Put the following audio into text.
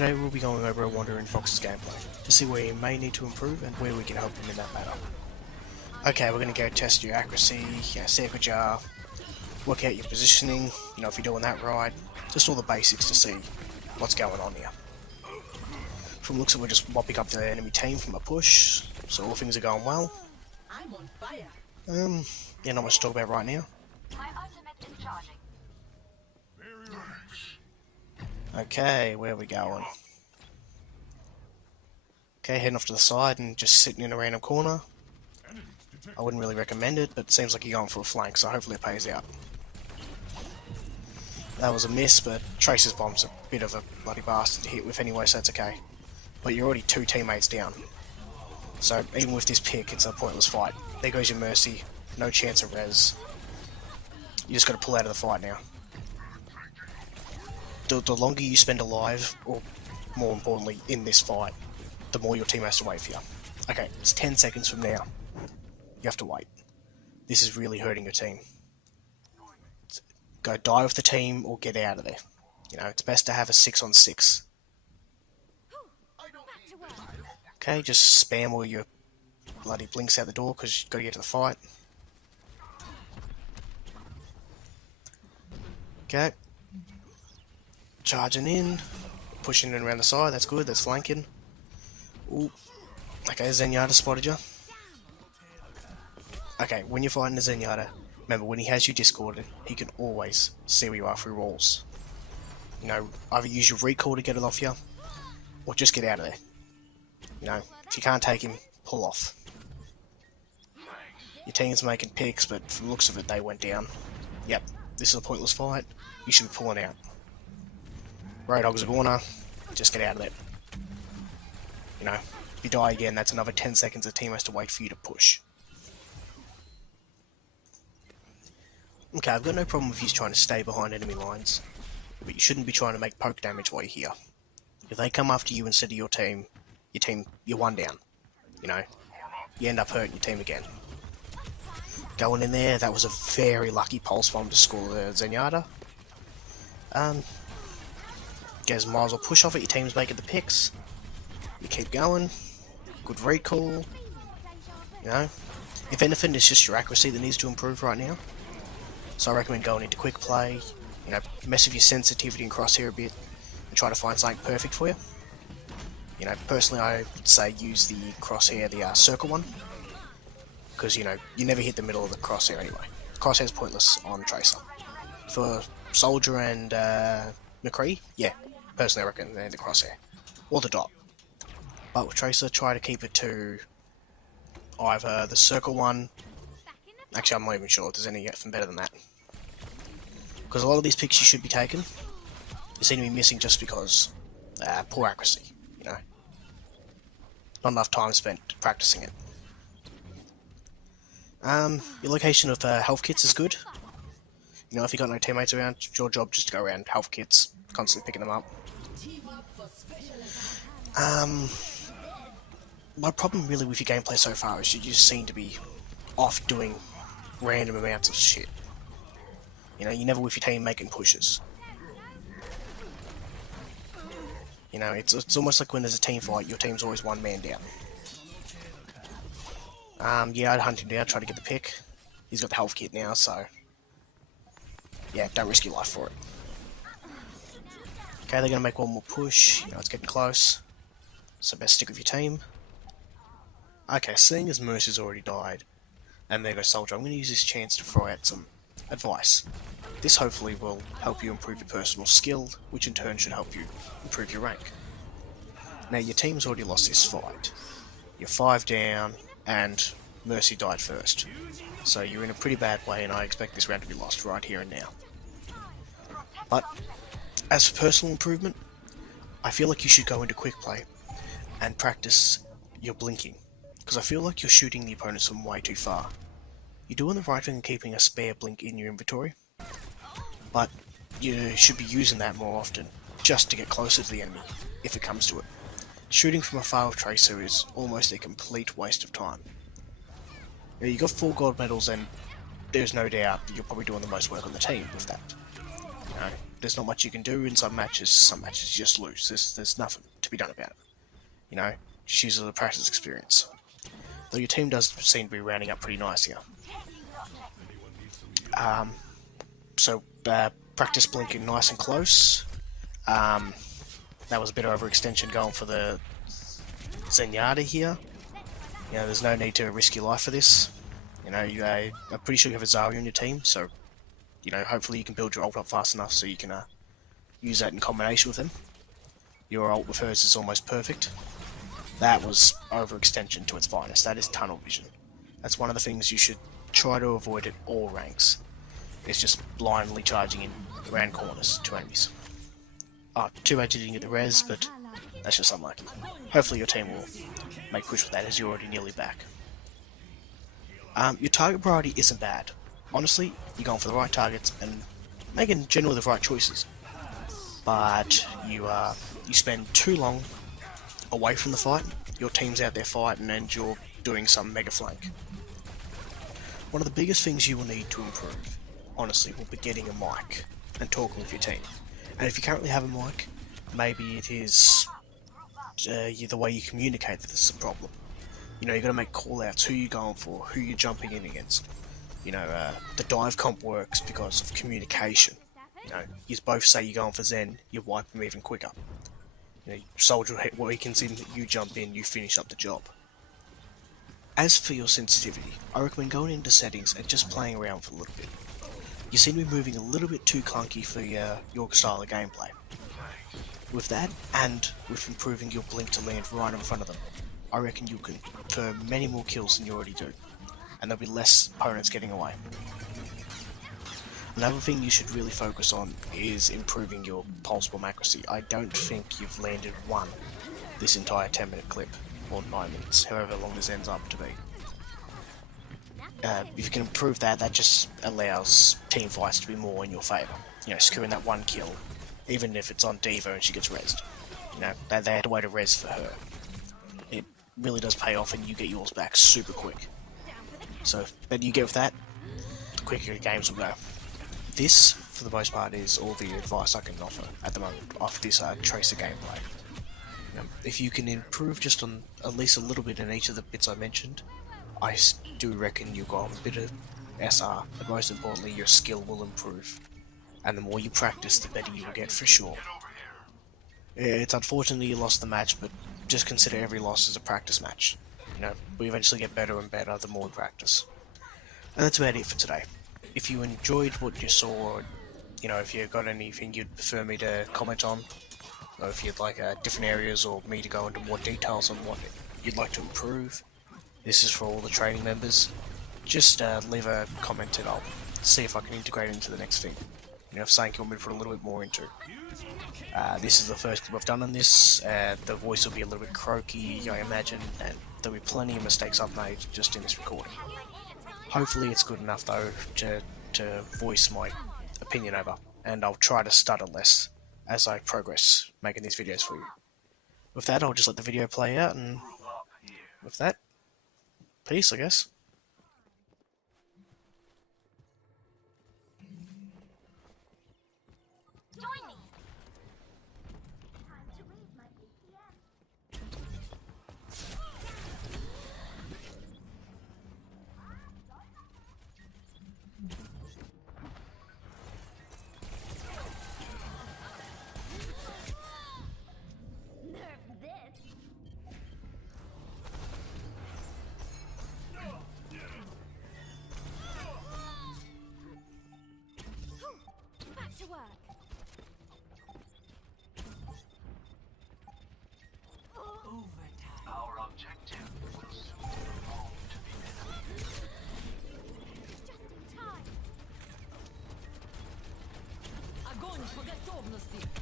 Today we'll be going over a Wandering Fox's gameplay to see where you may need to improve and where we can help him in that matter. Okay, we're going to go test your accuracy, circle jar, work out your positioning, if you're doing that right, just all the basics to see what's going on here. From looks of it, we're just mopping up the enemy team from a push, so all things are going well. I'm on fire. Yeah, not much to talk about right now. My ultimate is charging. Okay, where are we going? Okay, heading off to the side and just sitting in a random corner. I wouldn't really recommend it, but it seems like you're going for a flank, so hopefully it pays out. That was a miss, but Tracer's bomb's a bit of a bloody bastard to hit with anyway, so that's okay. But you're already 2 teammates down. So even with this pick, it's a pointless fight. There goes your mercy, no chance of res. You just got to pull out of the fight now. The longer you spend alive, or more importantly, in this fight, the more your team has to wait for you. Okay, it's 10 seconds from now. You have to wait. This is really hurting your team. Go die with the team or get out of there. It's best to have a 6-on-6. Okay, just spam all your bloody blinks out the door because you've got to get to the fight. Okay. Charging in, pushing in around the side, that's good, that's flanking. Ooh. Okay, Zenyatta spotted you. Okay, when you're fighting a Zenyatta, remember when he has you discorded, he can always see where you are through walls. Either use your recall to get it off you, or just get out of there. If you can't take him, pull off. Your team's making picks, but from the looks of it, they went down. Yep, this is a pointless fight, you should be pulling out. Roadhog's a corner, just get out of there. If you die again, that's another 10 seconds the team has to wait for you to push. Okay, I've got no problem with you trying to stay behind enemy lines, but you shouldn't be trying to make poke damage while you're here. If they come after you instead of your team, you're 1 down. You end up hurting your team again. Going in there, that was a very lucky pulse bomb to score the Zenyatta. Guys, might as well push off it, your team's making the picks. You keep going. Good recall. If anything, it's just your accuracy that needs to improve right now. So I recommend going into quick play, mess with your sensitivity and crosshair a bit, and try to find something perfect for you. Personally I would say use the crosshair, the circle one, because you never hit the middle of the crosshair anyway. Crosshair's pointless on Tracer. For Soldier and McCree, yeah, personally I recommend the crosshair, or the dot. But with Tracer, try to keep it to either the circle one. Actually, I'm not even sure if there's anything better than that. Because a lot of these picks you should be taking, you seem to be missing just because poor accuracy, Not enough time spent practicing it. Your location of health kits is good. If you got no teammates around, it's your job just to go around health kits, constantly picking them up. My problem really with your gameplay so far is you just seem to be off doing random amounts of shit. You never with your team making pushes. It's almost like when there's a team fight, your team's always 1 man down. Yeah, I'd hunt him down, try to get the pick. He's got the health kit now, so yeah, don't risk your life for it. Okay, they're gonna make 1 more push. It's getting close, so best stick with your team. Okay, seeing as Mercy's already died, and there goes Soldier, I'm going to use this chance to throw out some advice. This hopefully will help you improve your personal skill, which in turn should help you improve your rank. Now your team's already lost this fight. You're 5 down, and Mercy died first. So you're in a pretty bad way, and I expect this round to be lost right here and now. But, as for personal improvement, I feel like you should go into quick play and practice your blinking. Because I feel like you're shooting the opponents from way too far. You're doing the right thing in keeping a spare blink in your inventory, but you should be using that more often, just to get closer to the enemy, if it comes to it. Shooting from afar with Tracer is almost a complete waste of time. You got 4 gold medals, and there's no doubt that you're probably doing the most work on the team with that. there's not much you can do in some matches you just lose. There's nothing to be done about it. You know, just use it as a practice experience. Though your team does seem to be rounding up pretty nice here. So practice blinking nice and close. That was a bit of overextension going for the Zenyatta here. You know, there's no need to risk your life for this. You know, I'm pretty sure you have a Zarya on your team, so you know, hopefully you can build your ult up fast enough so you can use that in combination with him. Your ult with hers is almost perfect. That was overextension to its finest. That is tunnel vision. That's one of the things you should try to avoid at all ranks. It's just blindly charging in around corners to enemies. Too bad you didn't get the res, but that's just unlucky. Hopefully your team will make push with that as you're already nearly back. Your target priority isn't bad. Honestly, you're going for the right targets and making generally the right choices. But you spend too long away from the fight, your team's out there fighting and you're doing some mega flank. One of the biggest things you will need to improve, honestly, will be getting a mic and talking with your team. And if you currently have a mic, maybe it is the way you communicate that this is a problem. You know, you got to make call-outs, who you're going for, who you're jumping in against. You know, the dive comp works because of communication. You know, you both say you're going for Zen, you wipe them even quicker. You know, soldier weakens in, you jump in, you finish up the job. As for your sensitivity, I recommend going into settings and just playing around for a little bit. You seem to be moving a little bit too clunky for your style of gameplay. With that, and with improving your blink to land right in front of them, I reckon you can confirm many more kills than you already do, and there'll be less opponents getting away. Another thing you should really focus on is improving your pulse bomb accuracy. I don't think you've landed one this entire 10-minute clip, or 9 minutes, however long this ends up to be. If you can improve that, that just allows team fights to be more in your favour. You know, securing that one kill, even if it's on D.Va and she gets rezzed. You know, they had to wait a res for her. It really does pay off and you get yours back super quick. So, the better you get with that, the quicker your games will go. This, for the most part, is all the advice I can offer at the moment after this Tracer gameplay. If you can improve just on at least a little bit in each of the bits I mentioned, I do reckon you've got a bit of SR, but most importantly your skill will improve. And the more you practice, the better you will get for sure. It's unfortunate you lost the match, but just consider every loss as a practice match. You know, we eventually get better and better the more we practice. And that's about it for today. If you enjoyed what you saw, or, you know, if you've got anything you'd prefer me to comment on, or if you'd like different areas or me to go into more details on what you'd like to improve, this is for all the training members. Just leave a comment and I'll see if I can integrate it into the next thing. You know, if something you want me to put a little bit more into. This is the first clip I've done on this. The voice will be a little bit croaky, I imagine, and there'll be plenty of mistakes I've made just in this recording. Hopefully it's good enough though to voice my opinion over, and I'll try to stutter less as I progress making these videos for you. With that, I'll just let the video play out, and with that, peace, I guess. Join me. Time to raise my ATM. Nerf this. Back to work. Our objective will soon evolve to the enemy. Just in time. Огонь по готовности!